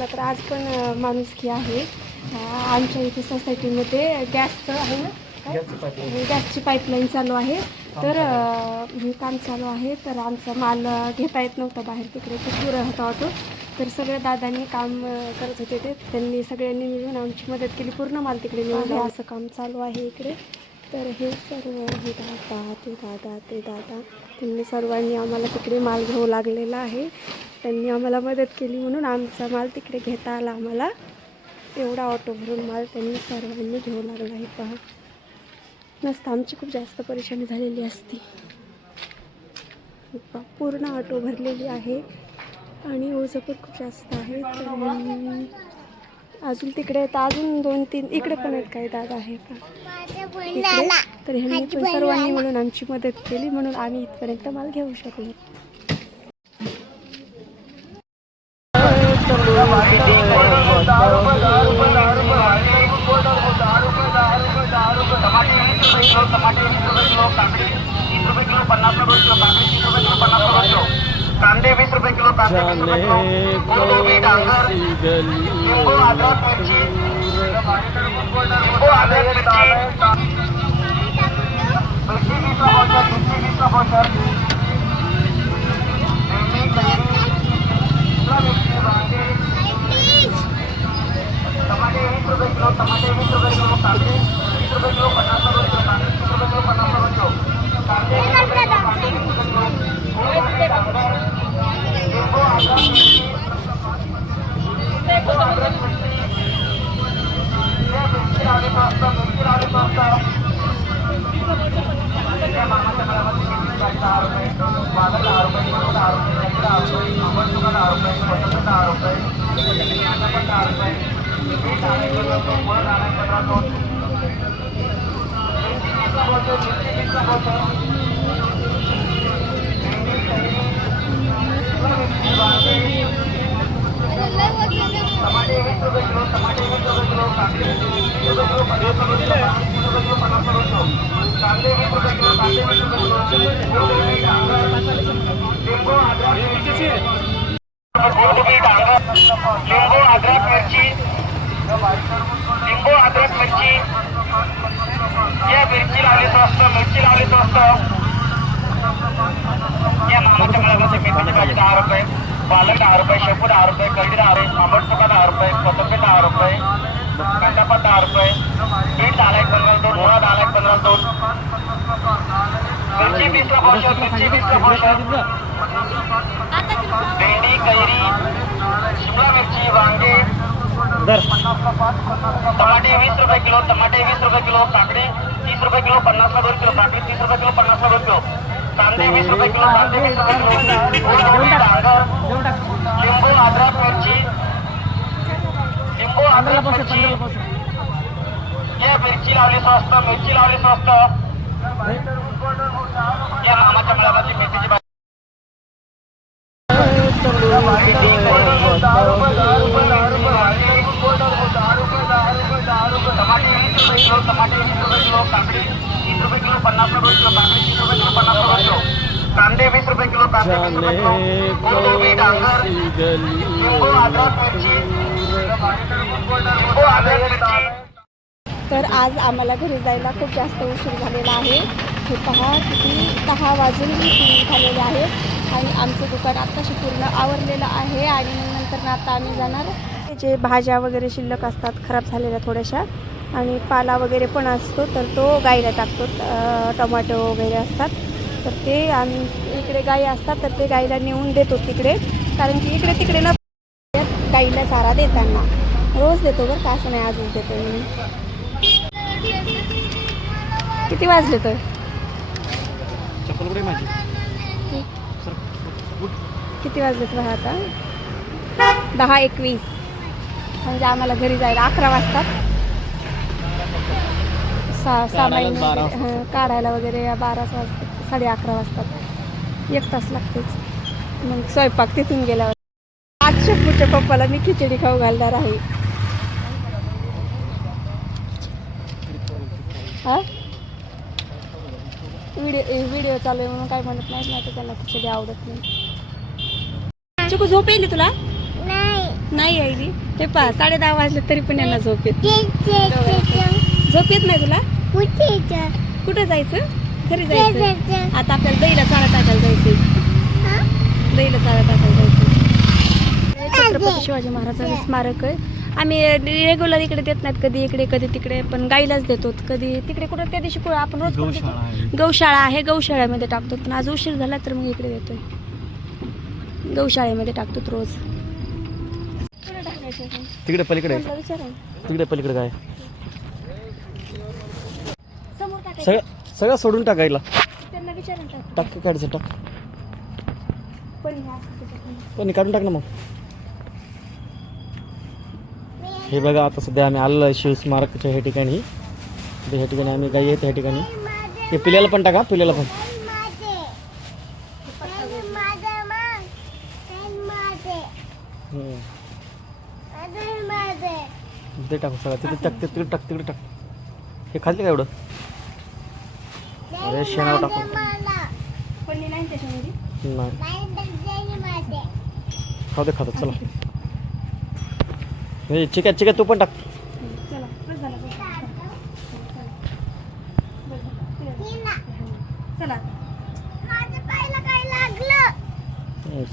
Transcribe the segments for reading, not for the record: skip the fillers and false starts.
चला तर आज पण माणुसकी आहे. आमच्या इथे सोसायटीमध्ये गॅसचं आहे ना, गॅसची पाईपलाईन चालू आहे. तर काम चालू आहे. तर आमचा माल घेता येत नव्हता बाहेर, तिकडे खूप होता ऑटो. तर सगळ्या दादांनी काम करत होते ते, त्यांनी सगळ्यांनी मिळून आमची मदत केली. पूर्ण माल तिकडे मिळून असं काम चालू आहे इकडे. तर हे सर्व हे दादा ते दादा त्यांनी सर्वांनी आम्हाला तिकडे माल घेऊ लागलेला आहे. त्यांनी आम्हाला मदत केली म्हणून आमचा माल तिकडे घेता आला आम्हाला. एवढा ऑटो भरून माल त्यांनी सर्वांनी घेऊ लागला आहे. पहा, नसतं आमची खूप जास्त परेशानी झालेली असती. पूर्ण ऑटो भरलेली आहे आणि ओझं पण खूप जास्त आहे. तर अजून तिकडे तर अजून 2-3 इकडे पण आहेत काही दादा आहे का इकडे. तर ह्यांनी पण सर्वांनी मिळून आमची मदत केली म्हणून आम्ही इथपर्यंत माल घेऊ शकलो. कांदे 20 रुपये किलो, कांदे 20 रुपये किलो, फूलगोबी, डांगर, लिंबू, अद्रक, मिरची, लिंबू, अद्रक, मिरची, मिरची 20 ला पावशेर, मिरची 20 ला पावशेर, भेंडी, कैरी, शिमला मिरची, वांगे, टमाटे 20 रुपये किलो, टमाटे 20 रुपये किलो, कांदे 20 रुपये किलो, 50 रुपये किलो, कांदे 30 रुपये किलो, 50 रुपये किलो, कांदे 20 रुपये किलो, कांदे 20 रुपये किलो, फूलगोबी, डांगर, लिंबू, अद्रक, मिरची, लिंबू, अद्रक, मिरची, मिरची लावली मस्त, मिरची लावली मस्त. मामाच्या मेळामध्ये मेथीची भाजी 10 रुपये, पालक 10 रुपये, शेपू 10 रुपये, मेथी 10 रुपये, आंबट चुका 10 रुपये, कोथिंबीर 10 रुपये, कांदा पण 10 रुपये, बीट 15 मुळं 15 मिरची 20 ला पावशेर, मिरची 20 ला पावशेर, भेंडी, कैरी, शिमला मिरची, वांगे, टमाटे 20 रुपये किलो, टमाटे 20 रुपये किलो, कांदे 20 रुपये किलो, 50 रुपये किलो, 30 रुपये किलो, 50 रुपये किलो, कांदे 20 रुपये किलो, कांदे 20 रुपये किलो, फूलगोबी, डांगर, लिंबू, अद्रक, मिरची, फूलगोबी, डांगर, लिंबू, अद्रक, मिरची, लिंबू, अद्रक, मिरची, या मिरची लावली स्वस्त, मिरची लावली स्वस्त. या मामाच्या मेळामध्ये मेथीची भाजी 10 रुपये, पालक 10 रुपये, शेपू 10 रुपये, कैरी 10 रुपये, आंबट चुका 10 रुपये, कोथिंबीर 10 रुपये, कांदा पण 10 रुपये, बीट 10 ला 15 मुळा 10 ला 15 मिरची 20 ला पावशेर, मिरची 20 ला पावशेर, भेंडी, कैरी, शिमला मिरची, वांगे, टमाटे 20 रुपये किलो, टमाटे 20 रुपये किलो, काकडी 30 रुपये किलो, 50 ला 2 किलो, काकडी 30 रुपये किलो, 50 ला 2 किलो, कांदे 20 रुपये किलो, कांदे 20 रुपये किलो, फूलगोबी, डांगर, लिंबू, अद्रक, मिरची, लिंबू, अद्रक, मिरची, या मिरची लावली स्वस्त, मिरची लावली स्वस्त. या मामाच्या मेळामध्ये मेथीची भाजी 10 रुपये, 10 रुपये, 10 रुपये, 10 रुपये, टमाटे 20 रुपये किलो, टमाटे 20 रुपये किलो, काकडी 30 रुपये किलो, 50 रुपये किलो, काकडी 30 रुपये किलो, 50 रुपये किलो, कांदे 20 रुपये किलो, कांदे 20 रुपये किलो, फूलगोबी, डांगर, लिंबू, अद्रक, मिरची, लिंबू, अद्रक, मिरची. तर आज आम्हाला घरी जायला खूप जास्त उशीर झालेला आहे. हे पहा, किती 10 वाजून 20 झालेले आहे आणि आमचं दुकान आत्ताशी पूर्ण आवरलेलं आहे. आणि नंतर आता आम्ही जाणार. जे भाज्या वगैरे शिल्लक असतात खराब झालेल्या थोड्याशा, आणि पाला वगैरे पण असतो, तर तो गाईला टाकतो. टोमॅटो वगैरे असतात, तर ते आम्ही इकडे गाई असतात तर ते गाईला नेऊन देतो तिकडे. कारण की इकडे तिकडे न गाईला चारा देताना रोज देतो बरं का, असं नाही आजच देतो म्हणून. किती वाजले तर किती वाजले तर आता 10:21, म्हणजे आम्हाला घरी जायला 11 वाजतात. सामान काढायला वगैरे 12 वाजतात, 11:30 वाजतात. 1 तास लागतेच. मग स्वयंपाक तिथून गेल्यावर आज शेपूच्या पप्पाला मी खिचडी खाऊ घालणार आहे. हां, व्हिडिओ चालू आहे म्हणून काय म्हणत नाही ना, तर त्यांना खिचडी आवडत नाही. चिकू झोप येईल तुला? नाही. नाही यायली. हे पहा 10:30 वाजले तरी पण यांना झोप येत झोप येत नाही तुला. कुठे जायचं? घरी जायचं. आता आपल्याला दहीला चारा टाकायला जायचं. दहीला चारा टाकायला जायचं. छत्रपती शिवाजी महाराजांचं स्मारक आहे. आम्ही रेग्युलर इकडे देत नाहीत, कधी इकडे कधी तिकडे, पण गाईलाच देतो. कधी तिकडे कुठं त्या दिवशी आपण रोज गौशाळा आहे, गौशाळ्यामध्ये टाकतो. पण आज उशीर झाला तर मग इकडे देतोय. गौशाळेमध्ये टाकतो रोज. तिकडे पलीकडे तिकडे पलीकडे काय सगळं सोडून टाकायला. त्यांना विचारून टाक काढायचं टाक पण काढून टाक ना. मग हे बघा आता सध्या आम्ही आलेलो आहे शिव स्मारकाच्या ह्या ठिकाणी. ह्या ठिकाणी आम्ही गाई आहेत ह्या ठिकाणी. हे पिल्याला पण टाका, पिल्याला पण ते टाकू सगळं. तिकडे टाक, तिकडे टाक, तिकडे टाक. हे खाल्ले का एवढं? अरे शेणावर टाकू नाही. खाऊ दे खातो. चला हे चिकन चिकन तू पण टाक.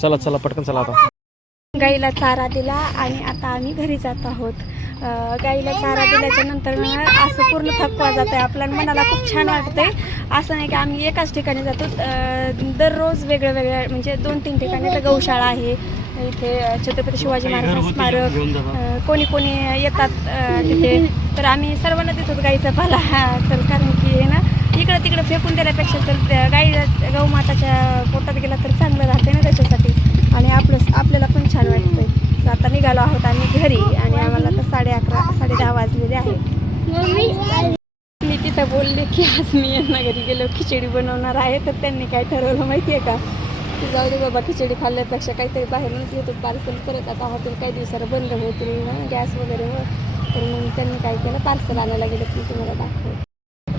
चला चला पटकन चला. आता गाईला चारा दिला आणि आता आम्ही घरी जात आहोत. गाईला चारा दिल्याच्या नंतर असं पूर्ण थकवा जात आहे. आपल्या मनाला खूप छान वाटतंय. असं नाही की आम्ही एकाच ठिकाणी जातो. दररोज वेगळं वेगळ्या म्हणजे 2-3 ठिकाणी तर गौशाळा आहे इथे. छत्रपती शिवाजी महाराज स्मारक कोणी कोणी येतात तिथे. तर आम्ही सर्वांना देतो गाईचा पाला. तर कारण की हे ना इकडं तिकडं फेकून देण्यापेक्षा तर गाई गौमाताच्या पोटात गेला तर चांगलं राहते ना त्याच्यासाठी. आणि आपल्याला पण छान वाटतंय. तर आता निघालो आहोत आम्ही घरी आणि आम्हाला तर 11:30-10:30 वाजलेले आहे. मी तिथं बोलले की आज मी यांना घरी गेलो खिचडी बनवणार आहे. तर त्यांनी काय ठरवलं माहिती आहे का, की जाऊ दे बाबा खिचडी खाल्ल्यापेक्षा काहीतरी बाहेरूनच येतो पार्सल. परत आता हॉटेल काही दिवसाला बंद होतील ना गॅस वगैरे. तर मग त्यांनी काय केलं, पार्सल आणायला गेलं. की तुम्हाला दाखवतो.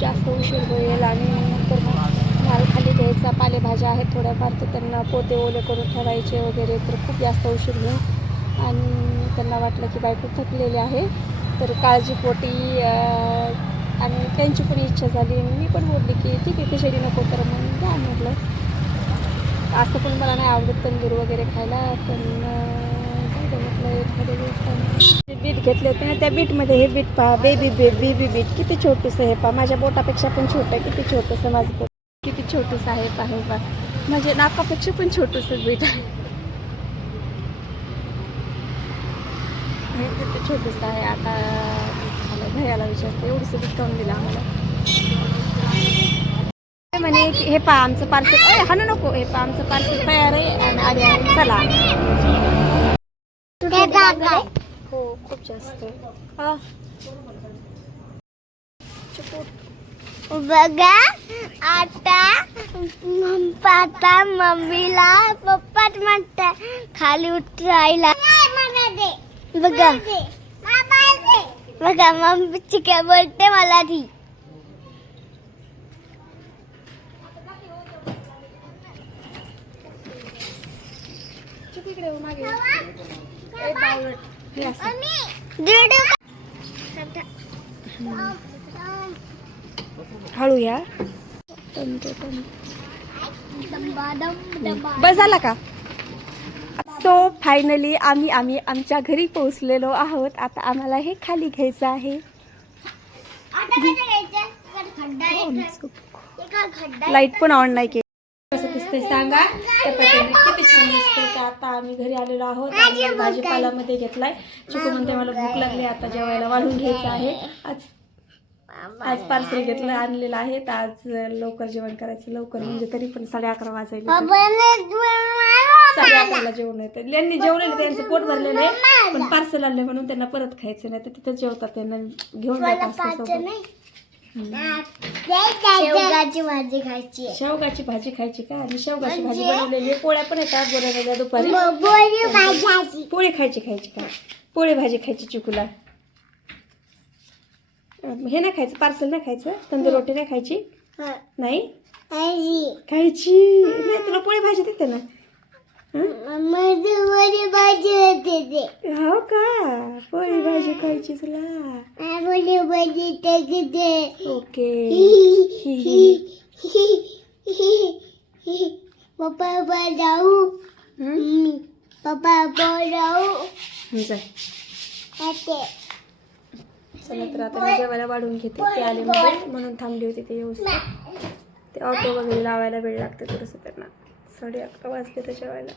जास्त उशीर होईल आणि नंतर मग माल खाली घ्यायचा. पालेभाज्या आहेत थोड्याफार, तर त्यांना पोते ओले करून ठेवायचे वगैरे. तर खूप जास्त उशीर होईल आणि त्यांना वाटलं की बायको थकलेली आहे तर काळजीपोटी आणि त्यांची पण इच्छा झाली. मी पण बोलली की ठीक आहे खिचडी नको तर मग द्या म्हटलं. असं पण मला नाही आवडत तंदूर वगैरे खायला. पण म्हटलं एखाद्या दिवसाने बीट घेतले होते ना, त्या बीटमध्ये हे बीट पहा, बेबी बीट किती छोटंसं. हे पहा माझ्या बोटापेक्षा पण छोटं आहे. किती छोटंसं माझं बोट, किती छोटंसं आहे पहा. म्हणजे नाकापेक्षा पण छोटंसं बीट आहे. हे किती छोटंसं आहे. आता भैयाला विचारते एवढंसं बीट खाऊन दिलं आम्हाला. म्हणे की हे पहा आमचं पार्सल. हा नको. हे पहा आमचं पार्सल तयार आहे आणि आधी आहे. चला. हो खूप जास्त. बघा आता मम्मीला पप्पाच म्हणतात खाली उतरायला. बघा बघा मम्मी काय बोलते मला ती. हळू या. बस झाला का. सो फायनली आम्ही आमच्या घरी पोहोचलेलो आहोत. आता आम्हाला हे खाली घ्यायचं आहे. लाईट पण ऑन नाही केली. कसं दिसतंय सांगा. किती छान दिसतंय. तर आता आम्ही घरी आलेलो आहोत. आणि भाजीपालामध्ये घेतलाय. चिकू म्हणते मला भूक लागली आता जेवायला वाढून घ्यायचं आहे. आज पार्सल घेतलं आणलेलं आहे. तर आज लवकर जेवण करायचं. लवकर म्हणजे तरी पण 11:30 वाजायले. 11:30ला जेवण येतं. यांनी जेवलेलं त्यांचं पोट भरलेलं आहे. पण पार्सल आणलं म्हणून त्यांना परत खायचं नाही. तर तिथं जेवतात. त्यांना घेऊन जातात. शेवगाची भाजी खायची. शेवगाची भाजी खायची का. आणि शेवगाची भाजी बनवलेली. पोळ्या पण येतात बनवलेल्या दुपारी. पोळी खायची का. पोळी भाजी खायची चिकूला. हे नाही खायचं. पार्सल नाही खायचं. तंदूर रोटी नाही खायची. नाही खायची. नाही तुला पोळी भाजी देते ना. भाजी हो का पोळी भाजी खायची तुला ओके पप्पा जाऊ हम्म? पप्पा जाऊ जा. चला तर आता मी जेवायला वाढून घेते ते आले मध्ये म्हणून थांबली होती ते व्यवस्थित ते ऑटो वगैरे लावायला वेळ लागते थोडंसं त्यांना 11:30 वाजले तर जेवायला